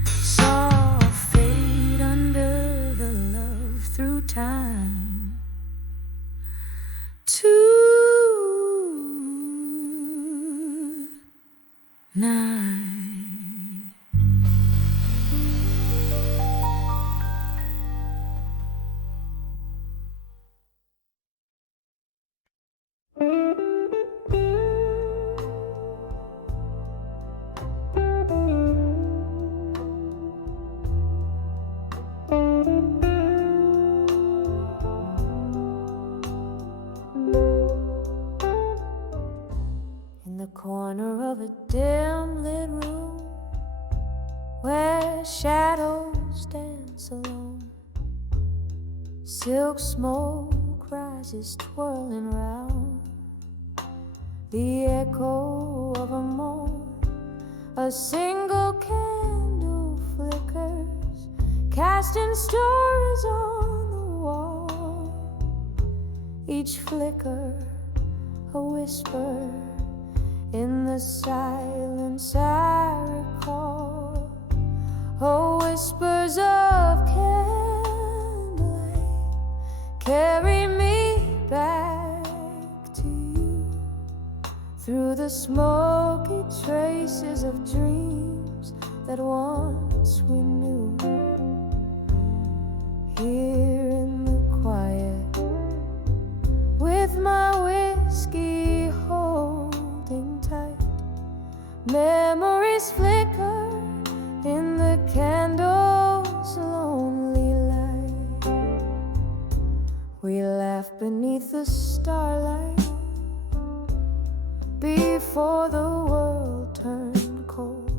Soft fade under the love through time tonight. In the corner of a dim lit room, where shadows dance alone, silk smoke rises twirling round. The echo of a moan, a single candle flickers, casting stories on the wall. Each flicker a whisper in the silence I recall. Oh, whispers of candlelight carry me back to you, through the smoky traces of dreams that once we knew. Here in the quiet, with my whiskey holding tight, memories flicker in the candle's lonely light. We laugh beneath the starlight before the world turned cold.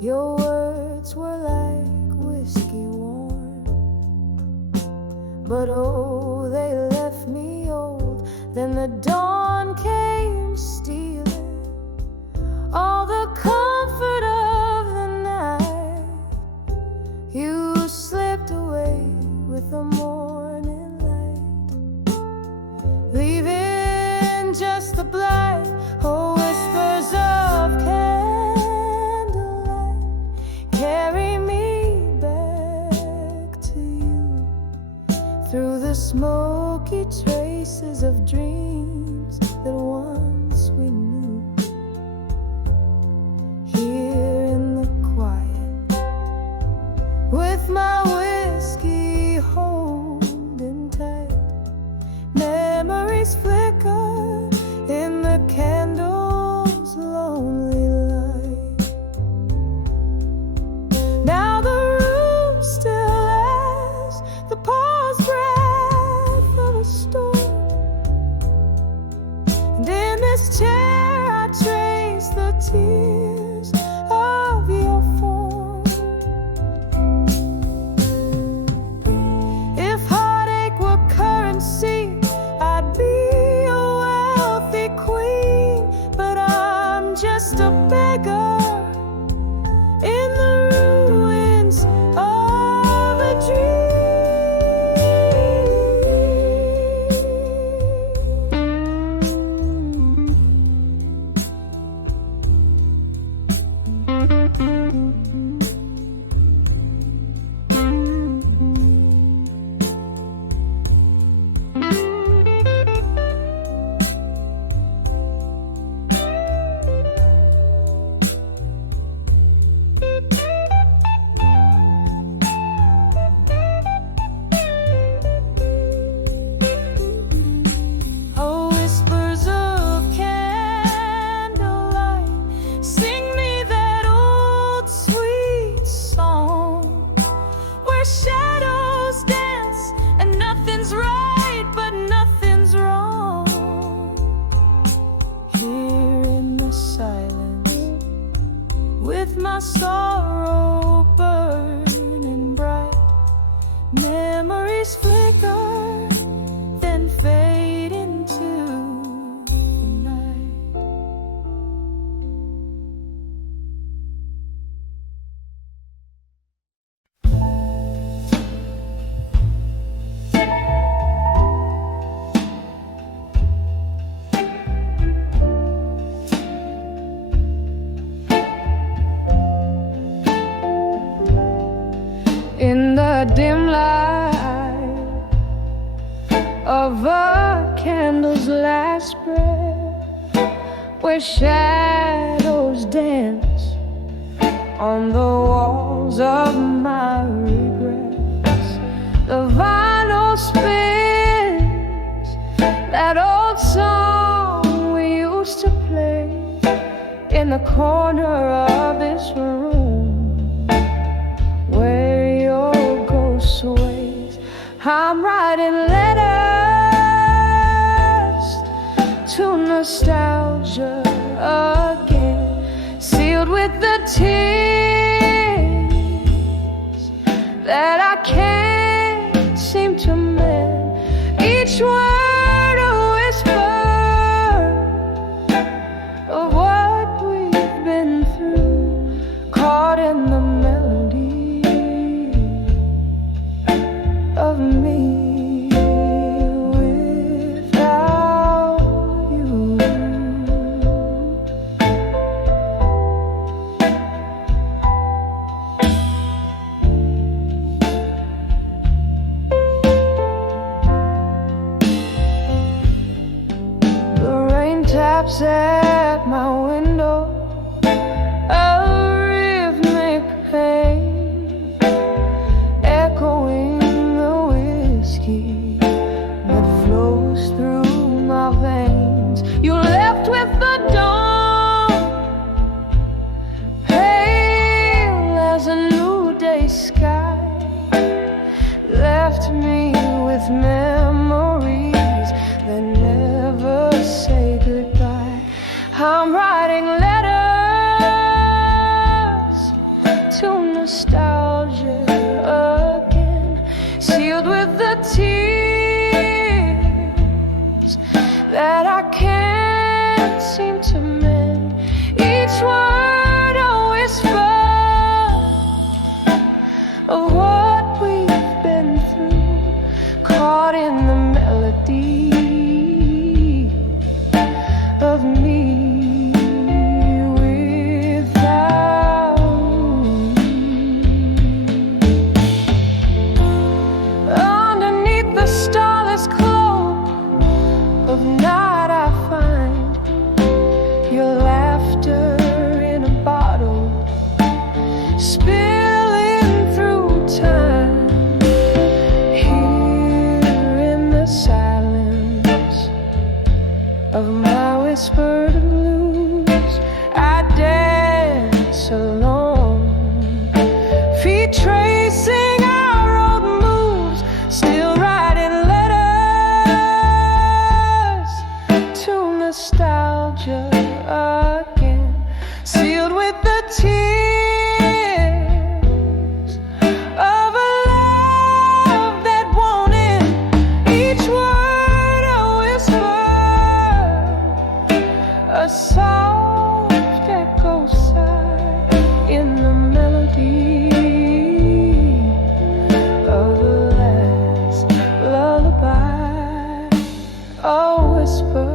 Your words were like whiskey warm, but oh, they left me old. Then the dawn came stealing, all the comfort of the night. You slipped away with the morning light, leaving just the blight. Oh, whispers of candlelight carry me back to you, through the smoky traces of dreams that once we knew. Memories flicker in the candle's lonely light. Now the room still has the pause breath of a storm, and in this chair I trace the tears of your form. If heartache were currency, I'd be a wealthy queen, but I'm just a beggar in the ruins of a dream. Oh, whispers of candlelight, sing me that old sweet song where shadows dance and nothing's right but nothing's wrong. Here in the silence, with my sorrow burning bright, memories flicker, then fade into the night. In the dim light of a candle's last breath, where shadows dance on the walls of my regrets, the vinyl spins that old song we used to play in the corner of this room where your ghost sways. I'm writing letters to nostalgia again, sealed with the tears that I can't seem to mend. Each word a whisper of what we've been through, caught in the melody of me without you. The rain taps at my window, a rhythmic pain, echoing the whiskey that flows through my veins. You left with the dawn, pale as a new day sky, left me with memories that never say goodbye. I'm writing letters to nostalgia again, sealed with the tears that I can't seem to mend. Each word a whisper of what we've been through, caught in the melody of me without you. Underneath the starless cloak of night, I find your laughter in a bottle, spilling through time. Here in the silence, whisper the blues. I dance alone, feet tracing our old moves, still writing letters to nostalgia again, sealed with the tears of a love that won't end. Each word a whisper, a soft echo sigh in the melody of the last lullaby. A whisper,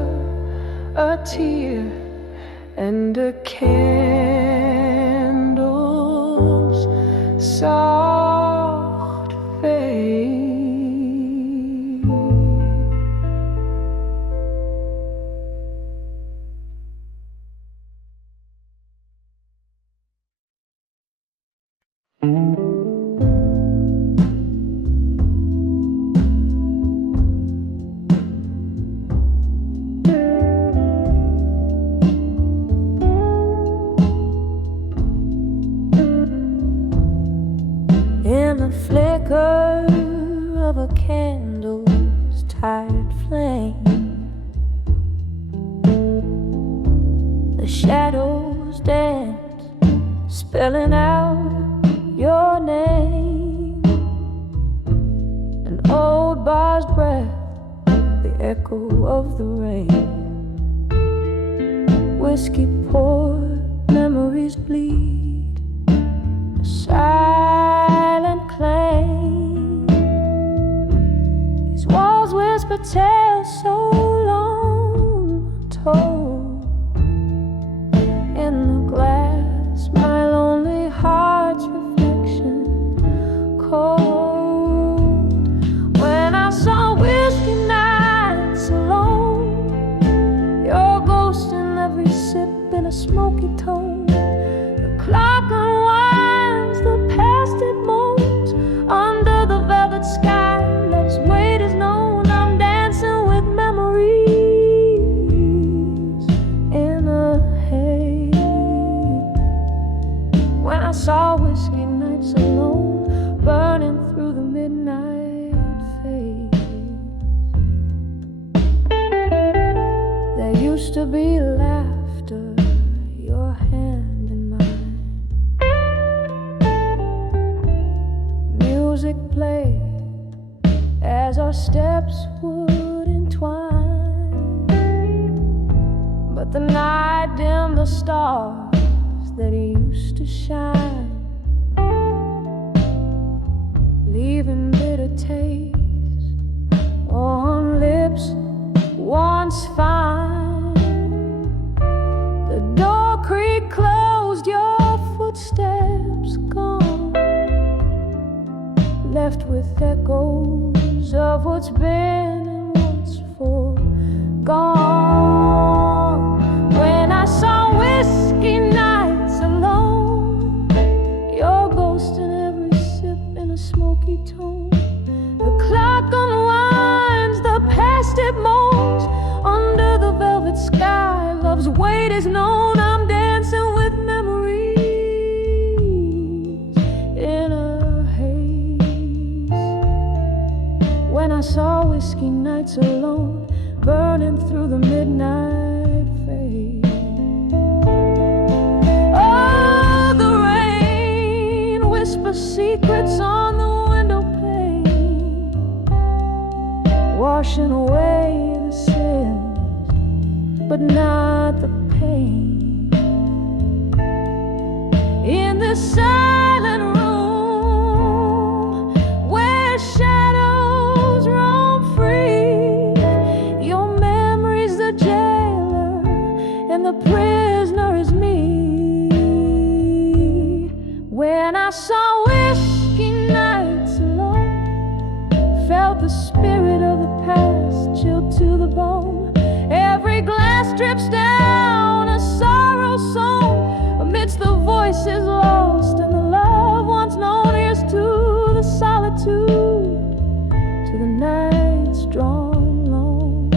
a tear, and a candle's soft fade. In the flicker of a candle's tired flame, the shadows dance, spelling out your name. An old bar's breath, the echo of the rain. Whiskey poured, memories bleed, a silent claim. These walls whisper tales so long told. In the glass, my lonely heart's reflection cold. When I saw whiskey nights alone, your ghost in every sip in a smoky tone. The clock unwinds, the past it moans. Under the velvet sky, love's weight is known. I'm dancing with memories in a haze. When I saw whiskey nights alone, burning through the midnight fade. There used to be laughter, your hand in mine. Music played as our steps would entwine. But the night dimmed the stars that used to shine, leaving bitter taste on lips once fine. The door creak closed, your footsteps gone, left with echoes of what's been and what's forgone. When I saw whiskey nights alone, your ghost in every sip in a smoky tone. The clock unwinds, the past it moans. Under the velvet sky, love's weight is known. I'm dancing with memories in a haze. When I saw whiskey nights alone, burning through the midnight fade. Oh, the rain whispers secrets on the window pane, washing away the sins, but not the pain. In this silent room where shadows roam free, your memory's the jailer and the prisoner is me. When I saw whiskey nights alone, felt the spirit of the past chilled to the bone. Every glass drips down a sorrow song amidst the voices lost and the love once known. Here's to the solitude, to the nights drawn long.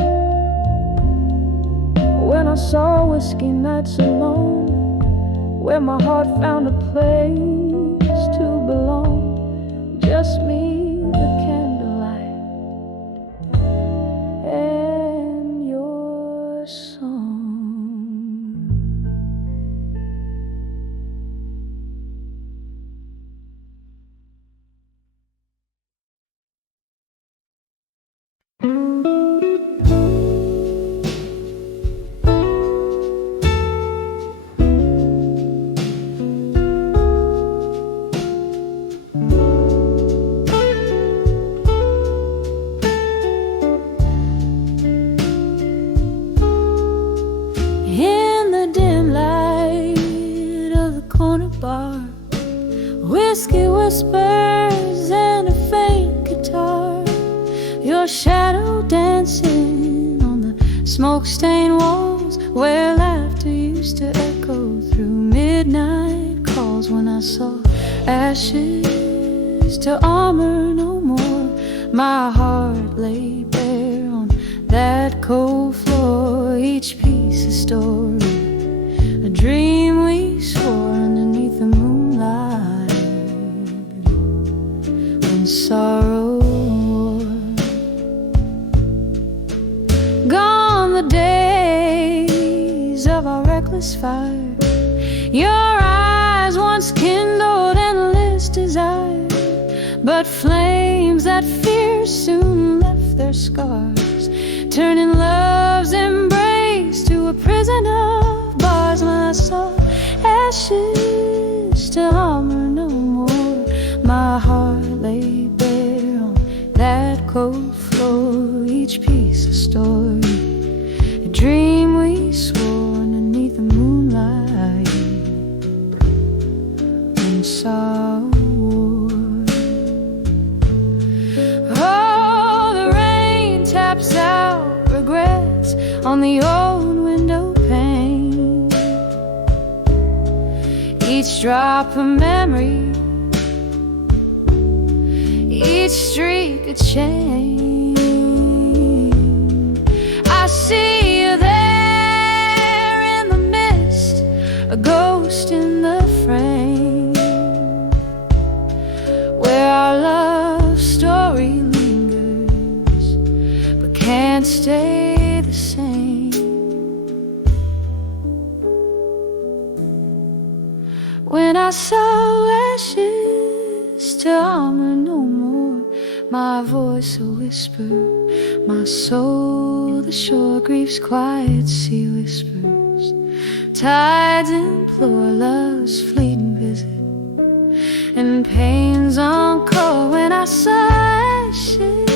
When I I saw whiskey nights alone, where my heart found a place to belong. Just me, the candlelight, and your song. In the dim light of the corner bar, whiskey whispers and a faint guitar, your shadow dancing on the smoke-stained walls, where laughter used to echo through midnight calls. When I saw ashes to armor no more, my heart lay bare on that cold floor. Each piece a story, a dream we swore underneath the moonlight. When sorrow gone, the days of our reckless fire, your eyes once kindled endless desire, but flames that fierce soon left their scars, turning love's embrace to a prison of bars. When I saw ashes to armor no more, my heart lay bare on that cold floor. Each piece a story, a dream we swore underneath the moonlight. When sorrow taps out regrets on the old window pane, each drop a memory, each streak a chain. I see you there in the mist, a ghost in the frame, where our love story can't stay the same. When I saw ashes to armor no more, my voice a whisper, my soul the shore, grief's quiet sea whispers. Tides implore love's fleeting visit, and pain's encore. When I saw ashes